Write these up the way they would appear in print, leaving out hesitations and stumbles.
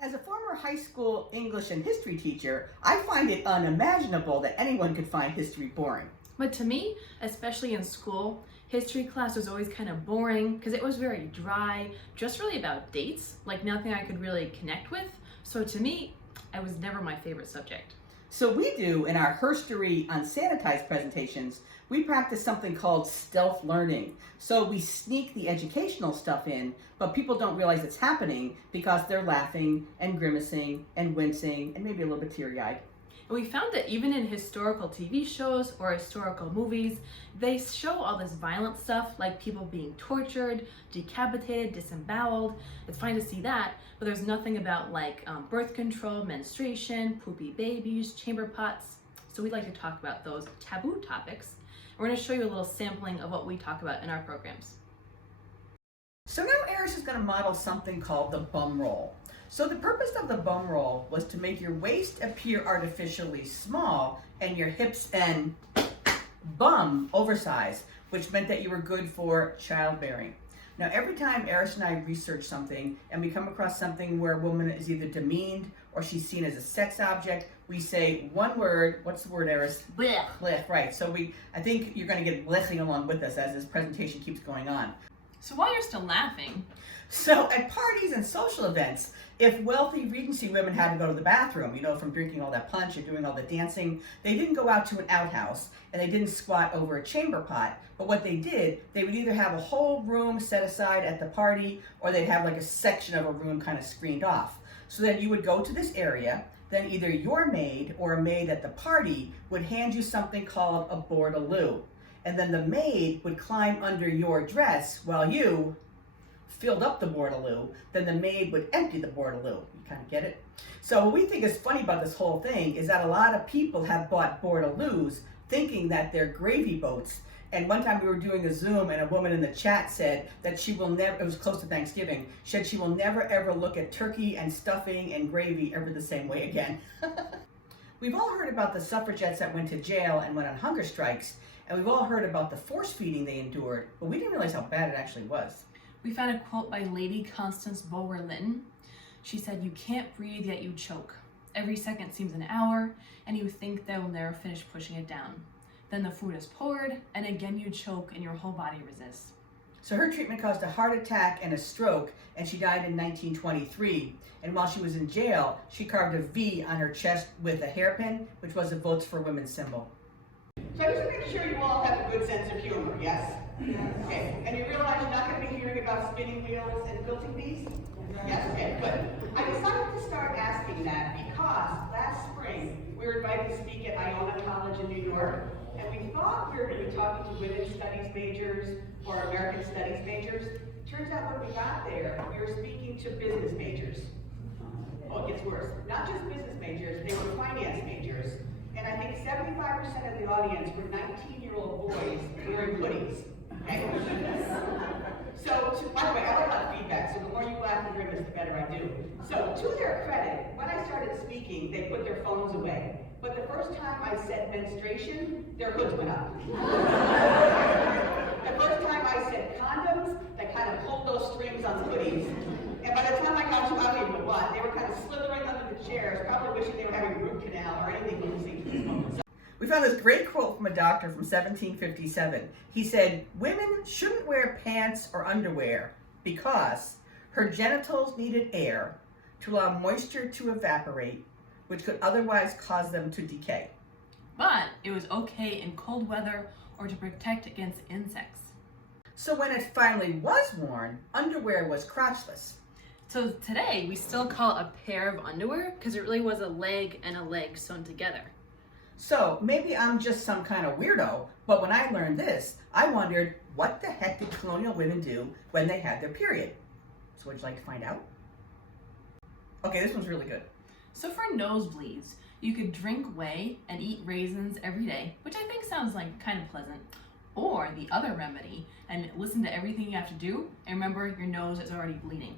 As a former high school English and history teacher, I find it unimaginable that anyone could find history boring. But to me, especially in school, history class was always kind of boring because it was very dry, just really about dates, like nothing I could really connect with. So to me, it was never my favorite subject. So we do, in our Herstory Unsanitized Presentations, we practice something called stealth learning. So we sneak the educational stuff in, but people don't realize it's happening because they're laughing and grimacing and wincing and maybe a little bit teary-eyed. And we found that even in historical TV shows or historical movies, they show all this violent stuff like people being tortured, decapitated, disemboweled. It's fine to see that, but there's nothing about like birth control, menstruation, poopy babies, chamber pots. So we'd like to talk about those taboo topics. We're going to show you a little sampling of what we talk about in our programs. So now Eris is going to model something called the bum roll. So the purpose of the bum roll was to make your waist appear artificially small and your hips and bum oversized, which meant that you were good for childbearing. Now every time Eris and I research something and we come across something where a woman is either demeaned or she's seen as a sex object, we say one word. What's the word, Eris? Blech. Blech, right. So I think you're going to get bleching along with us as this presentation keeps going on. So while you're still laughing, so at parties and social events, if wealthy Regency women had to go to the bathroom, from drinking all that punch and doing all the dancing, they didn't go out to an outhouse and they didn't squat over a chamber pot. But what they did, they would either have a whole room set aside at the party or they'd have like a section of a room kind of screened off. So then you would go to this area, then either your maid or a maid at the party would hand you something called a bordaloo. And then the maid would climb under your dress while you filled up the bordaloo, then the maid would empty the bordaloo. You kind of get it? So what we think is funny about this whole thing is that a lot of people have bought bordaloos thinking that they're gravy boats. And one time we were doing a Zoom and a woman in the chat said that she will never, it was close to Thanksgiving, said she will never ever look at turkey and stuffing and gravy ever the same way again. We've all heard about the suffragettes that went to jail and went on hunger strikes, and we've all heard about the force feeding they endured, but we didn't realize how bad it actually was. we found a quote by Lady Constance Bulwer-Lytton. She said, "You can't breathe, yet you choke. Every second seems an hour, and you think they will never finish pushing it down. Then the food is poured, and again you choke, and your whole body resists." So her treatment caused a heart attack and a stroke, and she died in 1923. And while she was in jail, she carved a V on her chest with a hairpin, which was a Votes for Women symbol. So I just make sure you all have a good sense of humor, yes? Yes. Okay, and you realize you're not going to be hearing about spinning wheels and quilting bees? Yes, okay, good. I decided to start asking that because last spring we were invited to speak at Iona College in New York, and we thought we were going to be talking to women's studies majors or American studies majors. Turns out when we got there, we were speaking to business majors. Oh, it gets worse. Not just business majors, they were finance majors. And I think 75% of the audience were 19-year-old boys wearing hoodies. Okay? So, by the way, I like a lot of feedback, so the more you laugh and grimace, the better I do. So, to their credit, when I started speaking, they put their phones away. But the first time I said menstruation, their hoods went up. The first time I said condoms, they kind of pulled those strings on hoodies. And by the time I got to I don't even know what, they were kind of slithering under the chairs, probably wishing they were having root canal or anything losing to this moment. We found this great quote from a doctor from 1757. He said, "Women shouldn't wear pants or underwear because her genitals needed air to allow moisture to evaporate, which could otherwise cause them to decay." But it was okay in cold weather or to protect against insects. So when it finally was worn, underwear was crotchless. So today we still call it a pair of underwear because it really was a leg and a leg sewn together. So maybe I'm just some kind of weirdo, but when I learned this, I wondered, what the heck did colonial women do when they had their period? So would you like to find out? Okay, this one's really good. So for nosebleeds, you could drink whey and eat raisins every day, which I think sounds like kind of pleasant. Or the other remedy, and listen to everything you have to do, and remember your nose is already bleeding.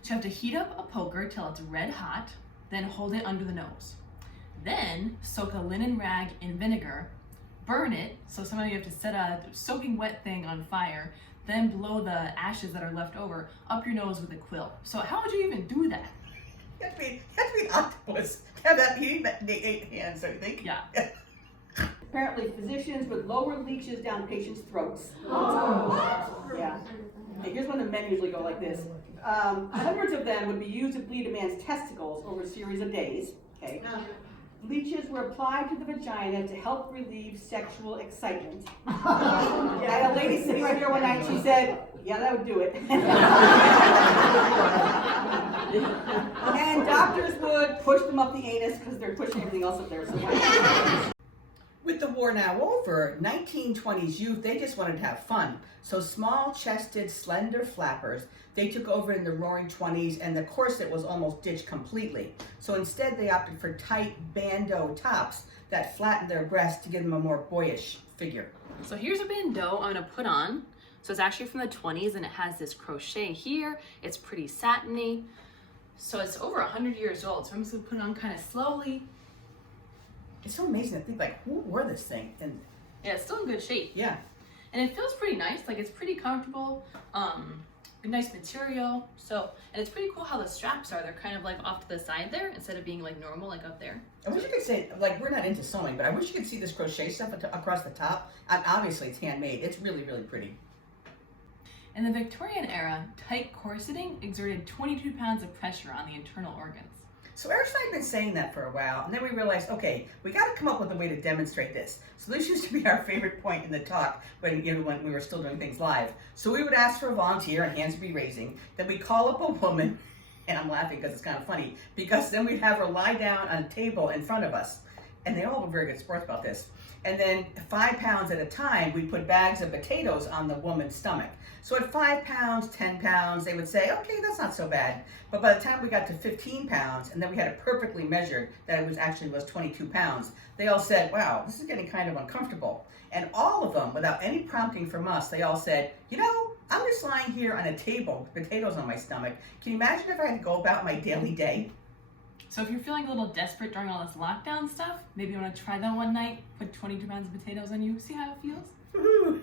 So you have to heat up a poker till it's red hot, then hold it under the nose. Then soak a linen rag in vinegar, burn it, so sometimes you have to set a soaking wet thing on fire, then blow the ashes that are left over up your nose with a quill. So how would you even do that? was have that eating that they ate hands, don't you think? Yeah. Apparently, physicians would lower leeches down patients' throats. Yeah. Okay, here's when the men usually go like this. Hundreds of them would be used to bleed a man's testicles over a series of days. Okay. Leeches were applied to the vagina to help relieve sexual excitement. I had a lady sitting right here one night. She said, "Yeah, that would do it." And doctors would push them up the anus because they're pushing everything else up there. So With the war now over, 1920s youth, they just wanted to have fun. So small-chested, slender flappers, they took over in the roaring 20s, and the corset was almost ditched completely. So instead they opted for tight bandeau tops that flattened their breasts to give them a more boyish figure. So here's a bandeau I'm gonna put on. So it's actually from the 20s and it has this crochet here. It's pretty satiny. So it's over 100 years old. So I'm just gonna put it on kind of slowly. It's so amazing to think, like, who wore this thing? And Yeah, it's still in good shape. yeah. And it feels pretty nice. Like, it's pretty comfortable. Nice material. So, and it's pretty cool how the straps are. They're kind of like off to the side there instead of being like normal, like up there. I wish you could say, like, we're not into sewing, but I wish you could see this crochet stuff across the top. And obviously it's handmade. It's really, really pretty. In the Victorian era, tight corseting exerted 22 pounds of pressure on the internal organs. So Eric and I have been saying that for a while, and then we realized, okay, we got to come up with a way to demonstrate this. So this used to be our favorite point in the talk when we were still doing things live. So we would ask for a volunteer, and hands would be raising. Then we call up a woman, and I'm laughing because it's kind of funny, because then we'd have her lie down on a table in front of us. And they all were very good sports about this. And then 5 pounds at a time, we put bags of potatoes on the woman's stomach. So at 5 pounds, 10 pounds, they would say, okay, that's not so bad. But by the time we got to 15 pounds, and then we had it perfectly measured that it was 22 pounds, they all said, wow, this is getting kind of uncomfortable. And all of them, without any prompting from us, they all said, you know, I'm just lying here on a table with potatoes on my stomach. Can you imagine if I had to go about my daily day? So if you're feeling a little desperate during all this lockdown stuff, maybe you want to try that one night, put 22 pounds of potatoes on you, see how it feels? Woohoo!